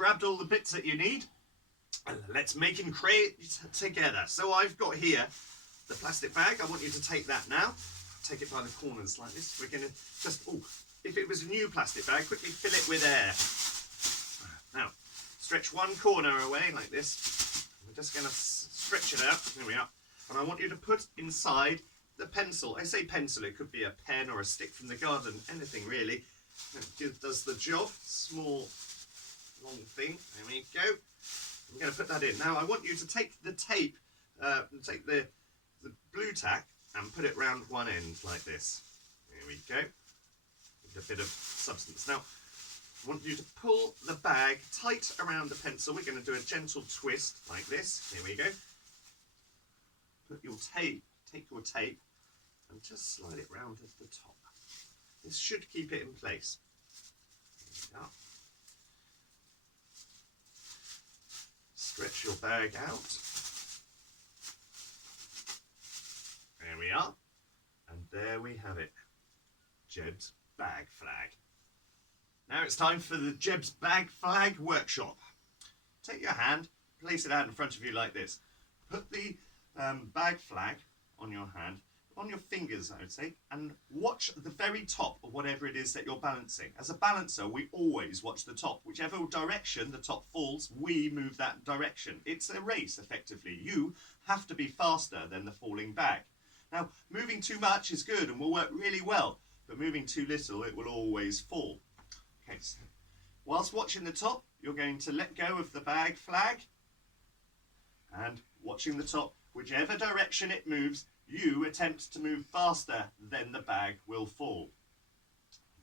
grabbed all the bits that you need. Let's make and create together. So I've got here the plastic bag. I want you to take that now. Take it by the corners like this. We're going to just, if it was a new plastic bag, quickly fill it with air. Now, stretch one corner away like this. We're just going to stretch it out. Here we are. And I want you to put inside the pencil. I say pencil, it could be a pen or a stick from the garden, anything really. It does the job. Small, long thing. There we go. I'm going to put that in. Now I want you to take the tape, take the blue tack and put it round one end like this. There we go. With a bit of substance. Now I want you to pull the bag tight around the pencil. We're going to do a gentle twist like this. Here we go. Put your tape, take your tape and just slide it round at the top. This should keep it in place. There we are. Stretch your bag out. There we are. And there we have it. Jebb's bag flag. Now it's time for the Jebb's bag flag workshop. Take your hand, place it out in front of you like this. Put the bag flag on your hand, on your fingers I would say, and watch the very top of whatever it is that you're balancing. As a balancer, we always watch the top. Whichever direction the top falls, we move that direction. It's a race effectively. You have to be faster than the falling bag. Now, moving too much is good and will work really well, but moving too little, it will always fall. Okay, so whilst watching the top, you're going to let go of the bag flag and watching the top, whichever direction it moves, you attempt to move faster, then the bag will fall.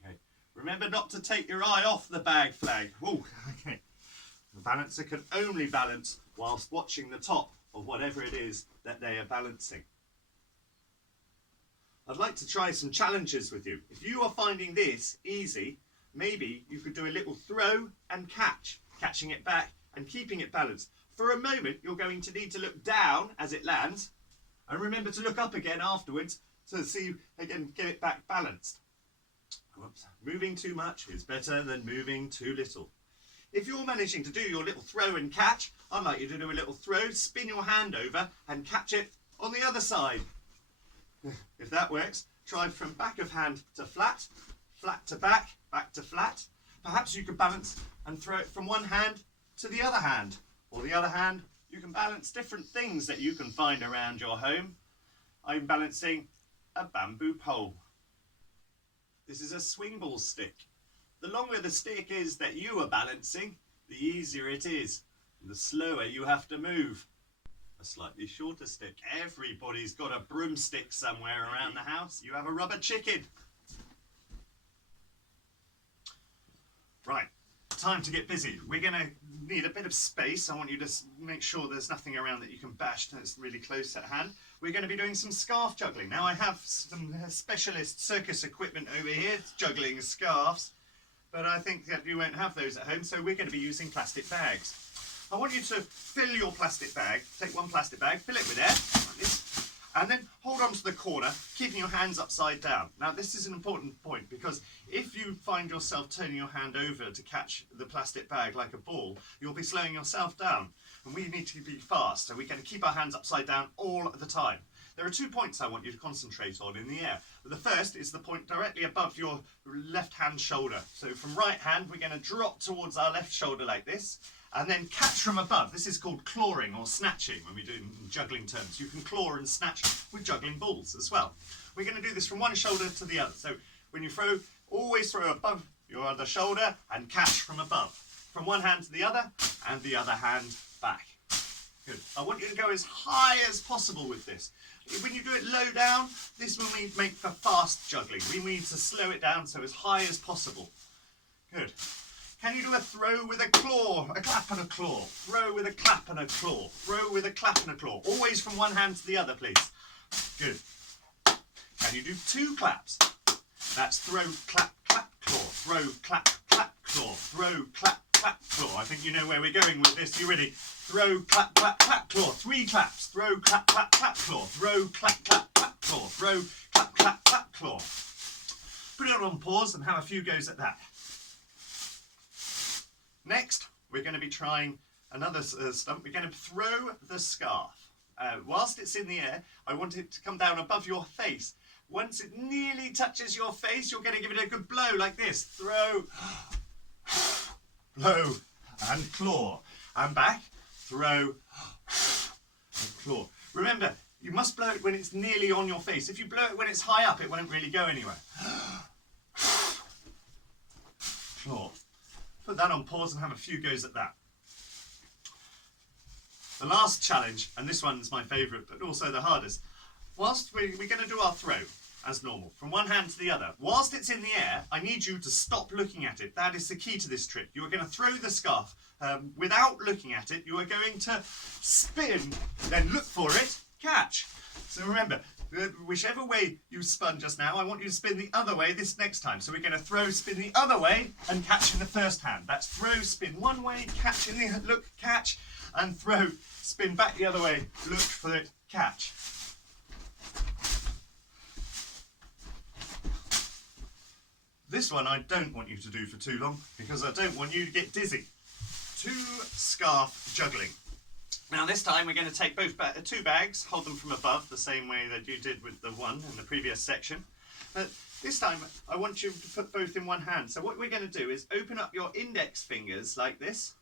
Okay. Remember not to take your eye off the bag flag. Ooh, okay. The balancer can only balance whilst watching the top of whatever it is that they are balancing. I'd like to try some challenges with you. If you are finding this easy, maybe you could do a little throw and catch, catching it back and keeping it balanced. For a moment, you're going to need to look down as it lands, and remember to look up again afterwards to see, again, get it back balanced. Whoops. Moving too much is better than moving too little. If you're managing to do your little throw and catch, I'd like you to do a little throw, spin your hand over and catch it on the other side. If that works, try from back of hand to flat, flat to back, back to flat. Perhaps you could balance and throw it from one hand to the other hand, or the other hand. You can balance different things that you can find around your home. I'm balancing a bamboo pole. This is a swing ball stick. The longer the stick is that you are balancing, the easier it is, and the slower you have to move. A slightly shorter stick. Everybody's got a broomstick somewhere around the house. You have a rubber chicken. Right. Time to get busy. We're going to need a bit of space. I want you to make sure there's nothing around that you can bash that's really close at hand. We're going to be doing some scarf juggling. Now I have some specialist circus equipment over here, juggling scarves, but I think that you won't have those at home, so we're going to be using plastic bags. I want you to fill your plastic bag, take one plastic bag, fill it with air, like this, and then hold on to the corner, keeping your hands upside down. Now this is an important point, because if you find yourself turning your hand over to catch the plastic bag like a ball, you'll be slowing yourself down, and we need to be fast, so we're going to keep our hands upside down all the time. There are 2 points I want you to concentrate on in the air. The first is the point directly above your left hand shoulder. So from right hand, we're going to drop towards our left shoulder like this, and then catch from above. This is called clawing or snatching when we do it in juggling terms. You can claw and snatch with juggling balls as well. We're going to do this from one shoulder to the other. So when you throw, always throw above your other shoulder and catch from above. From one hand to the other and the other hand back. Good. I want you to go as high as possible with this. When you do it low down, this will make for fast juggling. We need to slow it down so as high as possible. Good. Can you do a throw with a claw, a clap and a claw? Throw with a clap and a claw. Throw with a clap and a claw. Always from one hand to the other, please. Good. Can you do 2 claps? That's throw, clap, clap, claw. Throw, clap, clap, claw. Throw, clap, clap, claw. I think you know where we're going with this. You ready? Throw, clap, clap, clap, claw. 3 claps. Throw, clap, clap, clap, claw. Throw, clap, clap, clap, claw. Throw, clap, clap, clap, claw. Put it on pause and have a few goes at that. Next, we're going to be trying another stunt. We're going to throw the scarf. Whilst it's in the air, I want it to come down above your face. Once it nearly touches your face, you're going to give it a good blow like this. Throw, blow, and claw. And back, throw, and claw. Remember, you must blow it when it's nearly on your face. If you blow it when it's high up, it won't really go anywhere. Claw. Put that on pause and have a few goes at that. The last challenge, and this one's my favourite, but also the hardest. Whilst we're going to do our throw, as normal, from one hand to the other. Whilst it's in the air, I need you to stop looking at it. That is the key to this trick. You are going to throw the scarf without looking at it. You are going to spin, then look for it, catch. So remember, whichever way you spun just now, I want you to spin the other way this next time. So we're going to throw, spin the other way, and catch in the first hand. That's throw, spin one way, catch in the look, catch, and throw, spin back the other way, look for it, catch. This one I don't want you to do for too long because I don't want you to get dizzy. 2 scarf juggling. Now this time we're going to take both two bags, hold them from above the same way that you did with the one in the previous section. But this time I want you to put both in one hand. So what we're going to do is open up your index fingers like this.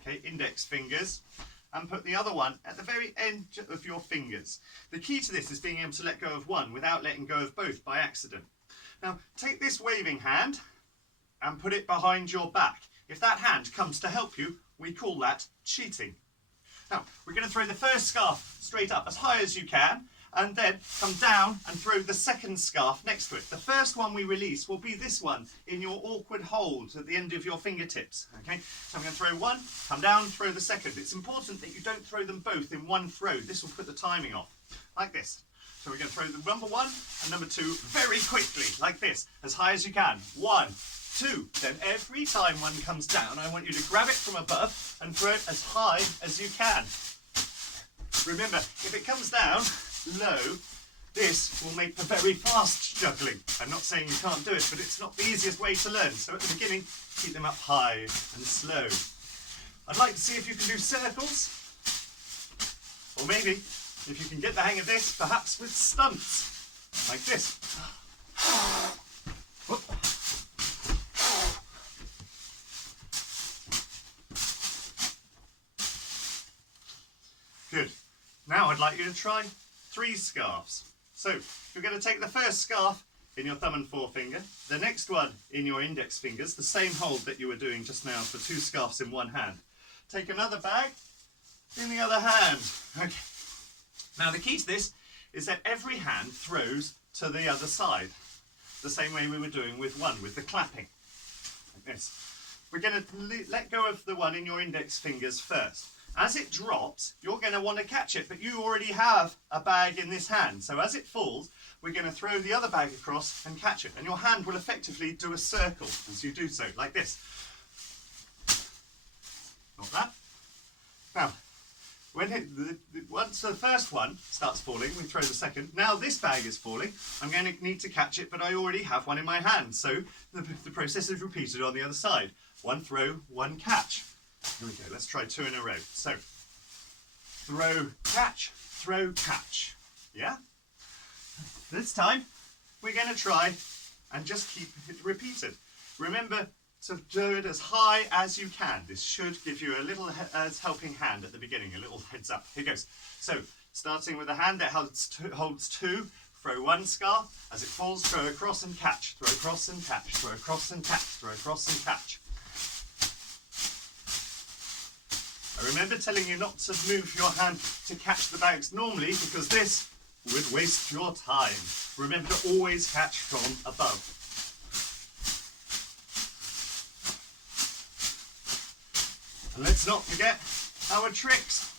Okay, index fingers. And put the other one at the very end of your fingers. The key to this is being able to let go of one without letting go of both by accident. Now, take this waving hand and put it behind your back. If that hand comes to help you, we call that cheating. Now, we're going to throw the first scarf straight up as high as you can, and then come down and throw the second scarf next to it. The first one we release will be this one in your awkward hold at the end of your fingertips. Okay, so I'm going to throw one, come down, throw the second. It's important that you don't throw them both in one throw. This will put the timing off, like this. So we're going to throw the number 1 and number 2 very quickly, like this, as high as you can. 1, 2. Then every time one comes down, I want you to grab it from above and throw it as high as you can. Remember, if it comes down low, this will make for very fast juggling. I'm not saying you can't do it, but it's not the easiest way to learn. So at the beginning, keep them up high and slow. I'd like to see if you can do circles, or maybe, if you can get the hang of this, perhaps with stunts, like this. Whoop. Good. Now I'd like you to try 3 scarves. So you're going to take the first scarf in your thumb and forefinger, the next one in your index fingers, the same hold that you were doing just now for 2 scarves in one hand. Take another bag in the other hand. Okay. Now the key to this is that every hand throws to the other side, the same way we were doing with one, with the clapping, like this. We're going to let go of the one in your index fingers first. As it drops, you're going to want to catch it, but you already have a bag in this hand. So as it falls, we're going to throw the other bag across and catch it. And your hand will effectively do a circle as you do so, like this. Not that. Now, once the first one starts falling, we throw the second. Now this bag is falling. I'm going to need to catch it, but I already have one in my hand. So the process is repeated on the other side. 1 throw, 1 catch. Here we go. Let's try 2 in a row. So throw, catch, yeah? This time we're going to try and just keep it repeated. Remember to do it as high as you can. This should give you a little helping hand at the beginning, a little heads up. Here goes. So starting with a hand that holds 2, throw 1 scarf. As it falls, throw across and catch, throw across and catch, throw across and catch, throw across and catch. I remember telling you not to move your hand to catch the bags normally because this would waste your time. Remember to always catch from above. And let's not forget our tricks.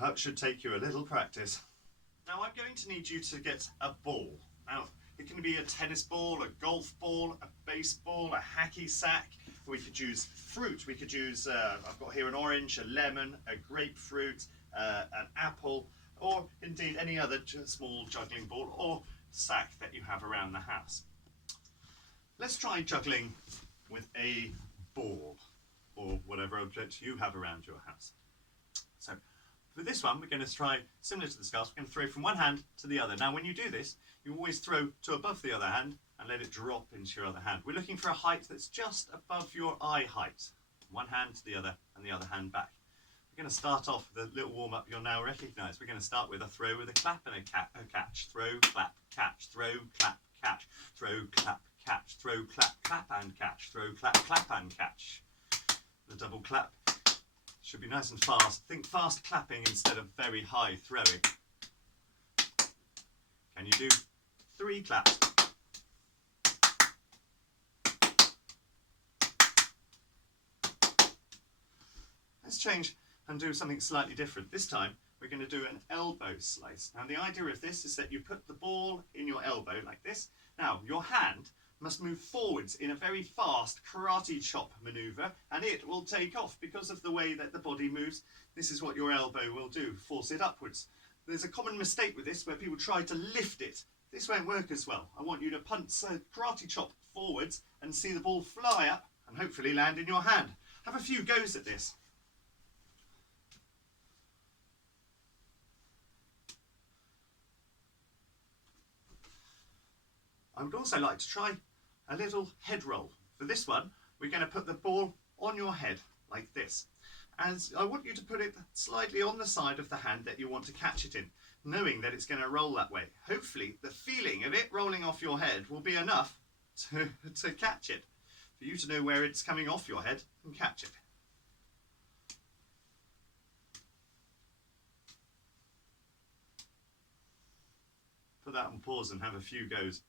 That should take you a little practice. Now I'm going to need you to get a ball. Now it can be a tennis ball, a golf ball, a baseball, a hacky sack, we could use fruit. We could use, I've got here an orange, a lemon, a grapefruit, an apple, or indeed any other small juggling ball or sack that you have around the house. Let's try juggling with a ball or whatever object you have around your house. So for this one, we're going to try similar to the scarves. We're going to throw from one hand to the other. Now when you do this, you always throw to above the other hand and let it drop into your other hand. We're looking for a height that's just above your eye height. One hand to the other and the other hand back. We're going to start off with a little warm-up you'll now recognise. We're going to start with a throw with a clap and a catch. Throw, clap, catch. Throw, clap, catch. Throw, clap, catch. Throw, clap, clap and catch. Throw, clap, clap and catch. The double clap should be nice and fast. Think fast clapping instead of very high throwing. Can you do 3 claps? Let's change and do something slightly different. This time we're going to do an elbow slice. Now the idea of this is that you put the ball in your elbow like this. Now your hand must move forwards in a very fast karate chop maneuver, and it will take off because of the way that the body moves. This is what your elbow will do, force it upwards. There's a common mistake with this where people try to lift it. This won't work as well. I want you to punch a karate chop forwards and see the ball fly up and hopefully land in your hand. Have a few goes at this. I would also like to try a little head roll. For this one, we're going to put the ball on your head like this. And I want you to put it slightly on the side of the hand that you want to catch it in, knowing that it's going to roll that way. Hopefully, the feeling of it rolling off your head will be enough to catch it, for you to know where it's coming off your head and catch it. Put that on pause and have a few goes.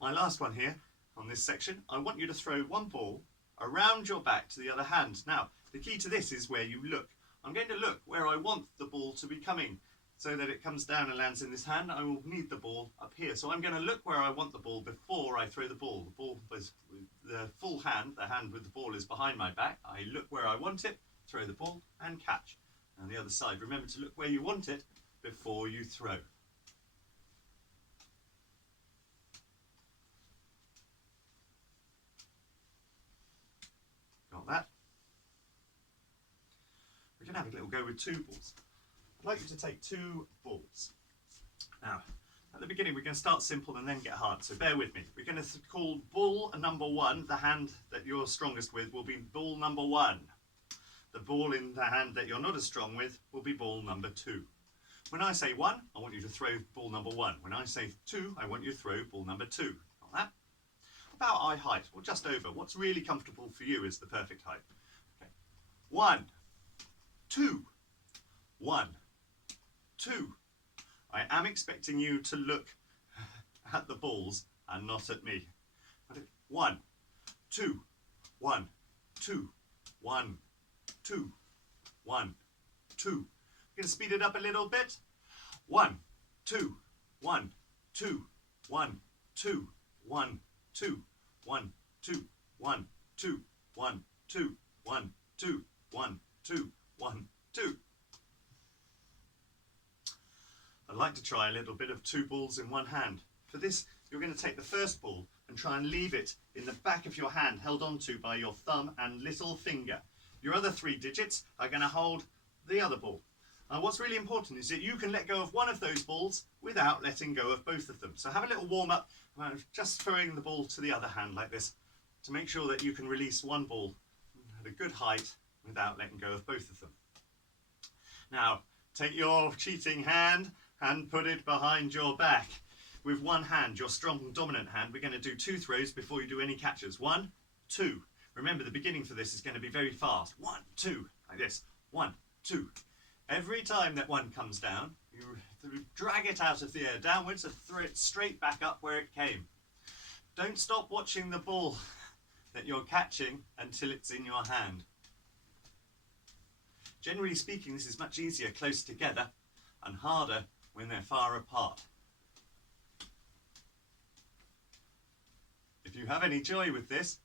My last one here on this section, I want you to throw one ball around your back to the other hand. Now, the key to this is where you look. I'm going to look where I want the ball to be coming so that it comes down and lands in this hand. I will need the ball up here. So I'm going to look where I want the ball before I throw the ball. The ball is the full hand, the hand with the ball is behind my back. I look where I want it, throw the ball and catch. And the other side, remember to look where you want it before you throw. Got that? We're going to have a little go with 2 balls. I'd like you to take 2 balls. Now, at the beginning we're going to start simple and then get hard, so bear with me. We're going to call ball number 1, the hand that you're strongest with will be ball number 1. The ball in the hand that you're not as strong with will be ball number 2. When I say 1, I want you to throw ball number 1. When I say 2, I want you to throw ball number 2. Got that? About eye height, or just over. What's really comfortable for you is the perfect height. Okay. 1, 2, 1, 2. I am expecting you to look at the balls and not at me. 1, 2, 1, 2, 1, 2, 1, 2. I'm going to speed it up a little bit. 1, 2, 1, 2, 1, 2, 1, 2, 1, 2, 1, 2, 1, 2, 1, 2, 1, 2, 1, 2. I'd like to try a little bit of 2 balls in one hand. For this, you're going to take the first ball and try and leave it in the back of your hand, held onto by your thumb and little finger. Your other 3 digits are going to hold the other ball. And what's really important is that you can let go of one of those balls without letting go of both of them. So have a little warm up, just throwing the ball to the other hand like this, to make sure that you can release one ball at a good height without letting go of both of them. Now, take your cheating hand and put it behind your back. With one hand, your strong dominant hand, we're going to do 2 throws before you do any catches. 1, 2. Remember, the beginning for this is going to be very fast. 1, 2, like this. 1, 2. Every time that 1 comes down, you drag it out of the air downwards and throw it straight back up where it came. Don't stop watching the ball that you're catching until it's in your hand. Generally speaking, this is much easier close together and harder when they're far apart. If you have any joy with this,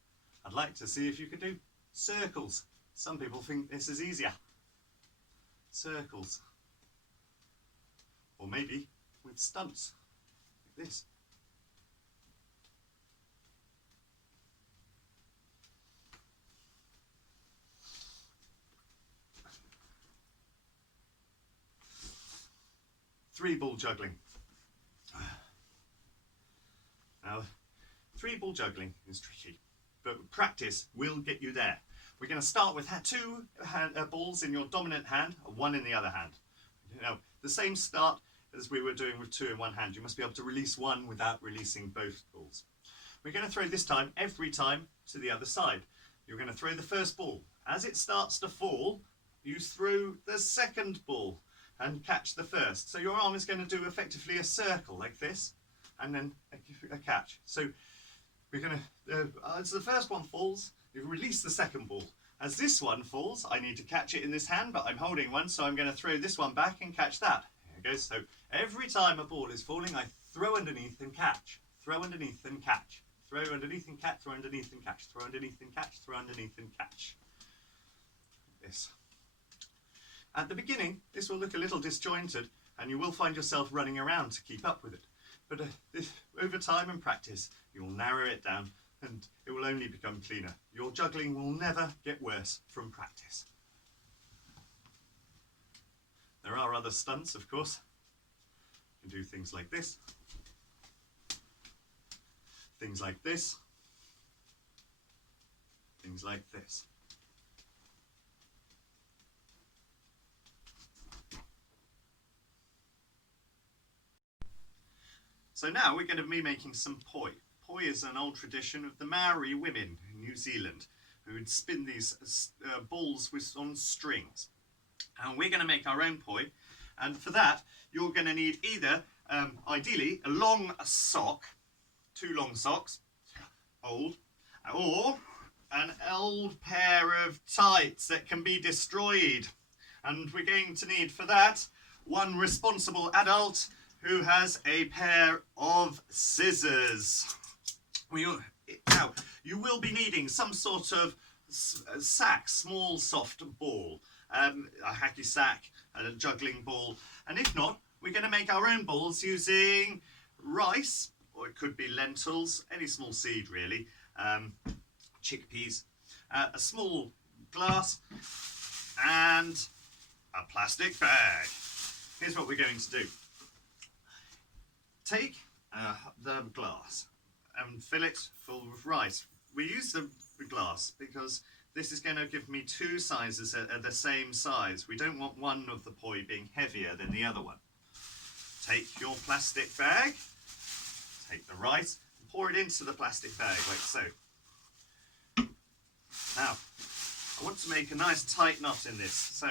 I'd like to see if you could do circles. Some people think this is easier. Circles. Or maybe with stunts, like this. Three-ball juggling. Now, three-ball juggling is tricky, but practice will get you there. We're going to start with two balls in your dominant hand, one in the other hand. Now, the same start as we were doing with two in one hand. You must be able to release one without releasing both balls. We're going to throw this time, every time, to the other side. You're going to throw the first ball. As it starts to fall, you throw the second ball and catch the first. So your arm is going to do effectively a circle like this, and then a catch. So we're going to, as the first one falls, you release the second ball. As this one falls, I need to catch it in this hand, but I'm holding one, so I'm going to throw this one back and catch that. Here it goes. So every time a ball is falling, I throw underneath and catch. Throw underneath and catch. Throw underneath and catch. Throw underneath and catch. Throw underneath and catch. Throw underneath and catch. This. At the beginning, this will look a little disjointed, and you will find yourself running around to keep up with it. But over time and practice, you will narrow it down, and it will only become cleaner. Your juggling will never get worse from practice. There are other stunts, of course. You can do things like this, things like this, things like this. So now we're going to be making some poi. Poi is an old tradition of the Maori women in New Zealand who would spin these balls on strings. And we're going to make our own poi. And for that, you're going to need either, ideally, a long sock, 2 long socks, old, or an old pair of tights that can be destroyed. And we're going to need for that one responsible adult who has a pair of scissors. Now, you will be needing some sort of sack, small soft ball, a hacky sack, and a juggling ball. And if not, we're going to make our own balls using rice, or it could be lentils, any small seed really, chickpeas, a small glass, and a plastic bag. Here's what we're going to do. Take the glass and fill it full of rice. We use the glass because this is going to give me 2 sizes at the same size. We don't want one of the poi being heavier than the other one. Take your plastic bag, take the rice, and pour it into the plastic bag like so. Now, I want to make a nice tight knot in this. So,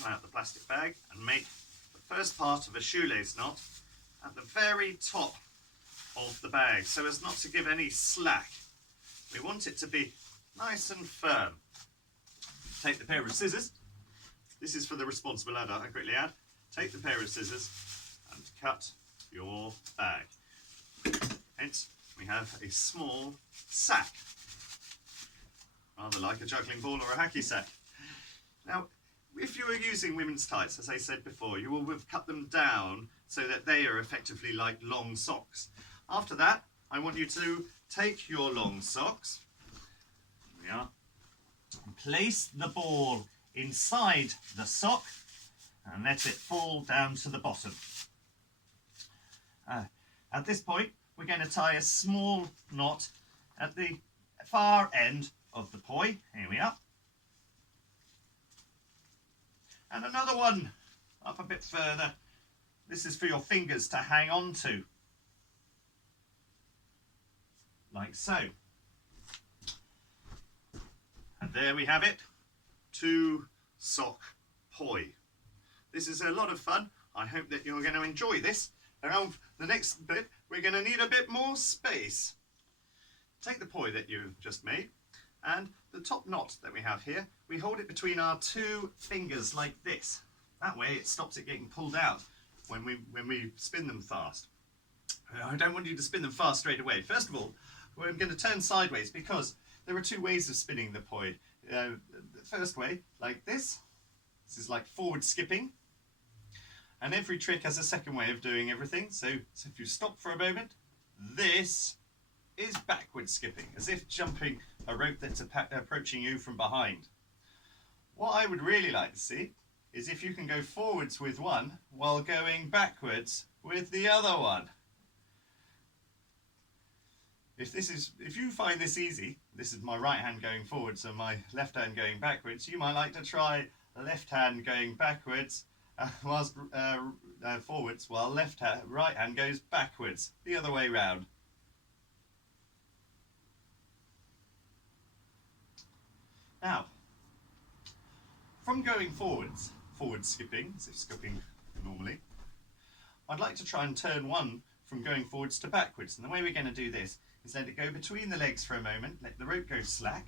pull out the plastic bag and make the first part of a shoelace knot at the very top of the bag, so as not to give any slack. We want it to be nice and firm. Take the pair of scissors. This is for the responsible adult, I quickly add. Take the pair of scissors and cut your bag. Hence, we have a small sack, rather like a juggling ball or a hacky sack. Now, if you are using women's tights, as I said before, you will have cut them down so that they are effectively like long socks. After that, I want you to take your long socks, here we are, and place the ball inside the sock and let it fall down to the bottom. At this point, we're going to tie a small knot at the far end of the poi. Here we are. And another one up a bit further. This is for your fingers to hang on to, like so. And there we have it, 2 sock poi. This is a lot of fun. I hope that you're going to enjoy this. Now, the next bit, we're going to need a bit more space. Take the poi that you've just made, and the top knot that we have here, we hold it between our 2 fingers like this. That way it stops it getting pulled out when we spin them fast. I don't want you to spin them fast straight away. First of all, we're going to turn sideways because there are two ways of spinning the poi. The first way, like this. This is like forward skipping. And every trick has a second way of doing everything. So if you stop for a moment, this is backward skipping, as if jumping a rope that's approaching you from behind. What I would really like to see is if you can go forwards with one while going backwards with the other one. If you find this easy, this is my right hand going forwards and my left hand going backwards, you might like to try left hand going backwards whilst forwards, while right hand goes backwards, the other way round. Now, from going forwards, forward skipping, as if skipping normally, I'd like to try and turn one from going forwards to backwards. And the way we're going to do this is let it go between the legs for a moment, let the rope go slack,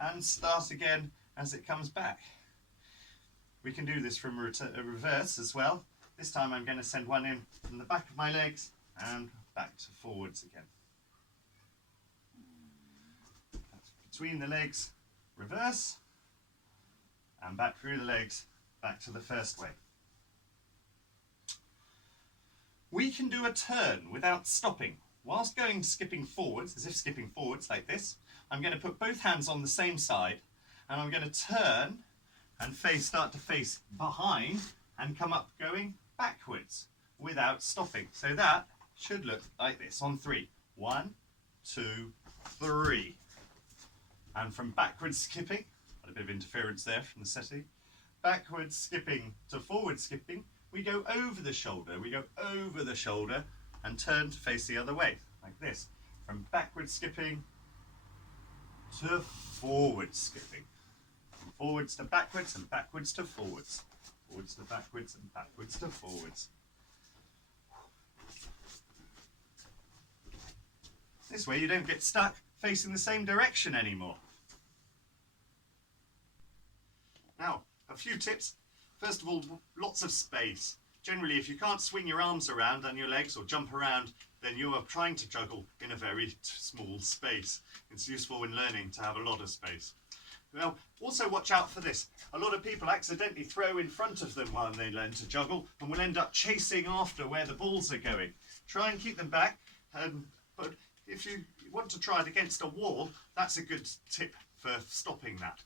and start again as it comes back. We can do this from a reverse as well. This time I'm going to send one in from the back of my legs and back to forwards again. That's between the legs, reverse, and back through the legs, back to the first way. We can do a turn without stopping. Whilst skipping forwards, as if skipping forwards like this, I'm going to put both hands on the same side and I'm going to turn and start to face behind and come up going backwards without stopping. So that should look like this on 3. 1, 2, 3. And from backwards skipping, a bit of interference there from the setting, backwards skipping to forward skipping, we go over the shoulder. We go over the shoulder and turn to face the other way, like this. From backward skipping to forward skipping. From forwards to backwards and backwards to forwards. Forwards to backwards and backwards to forwards. This way you don't get stuck facing the same direction anymore. Now, a few tips. First of all, lots of space. Generally, if you can't swing your arms around on your legs or jump around, then you are trying to juggle in a very small space. It's useful in learning to have a lot of space. Now, also watch out for this. A lot of people accidentally throw in front of them while they learn to juggle and will end up chasing after where the balls are going. Try and keep them back, but if you want to try it against a wall, that's a good tip for stopping that.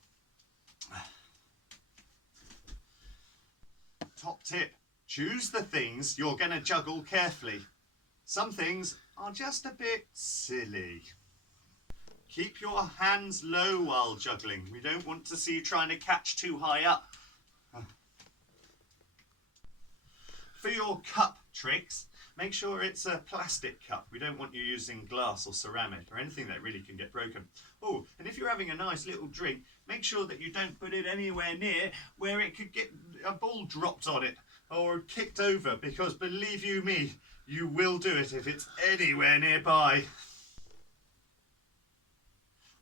Top tip, choose the things you're going to juggle carefully. Some things are just a bit silly. Keep your hands low while juggling. We don't want to see you trying to catch too high up. For your cup tricks, make sure it's a plastic cup. We don't want you using glass or ceramic or anything that really can get broken. Oh, and if you're having a nice little drink, make sure that you don't put it anywhere near where it could get a ball dropped on it or kicked over, because believe you me, you will do it if it's anywhere nearby.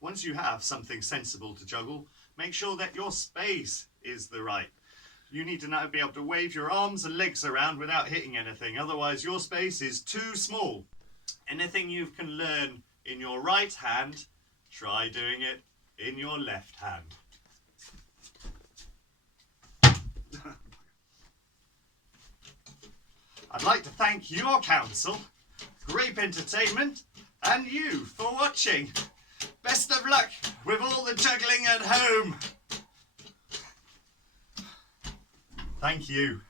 Once you have something sensible to juggle, make sure that your space is the right. You need to now be able to wave your arms and legs around without hitting anything, otherwise your space is too small. Anything you can learn in your right hand, try doing it in your left hand. I'd like to thank your council, Grape Entertainment, and you for watching. Best of luck with all the juggling at home. Thank you.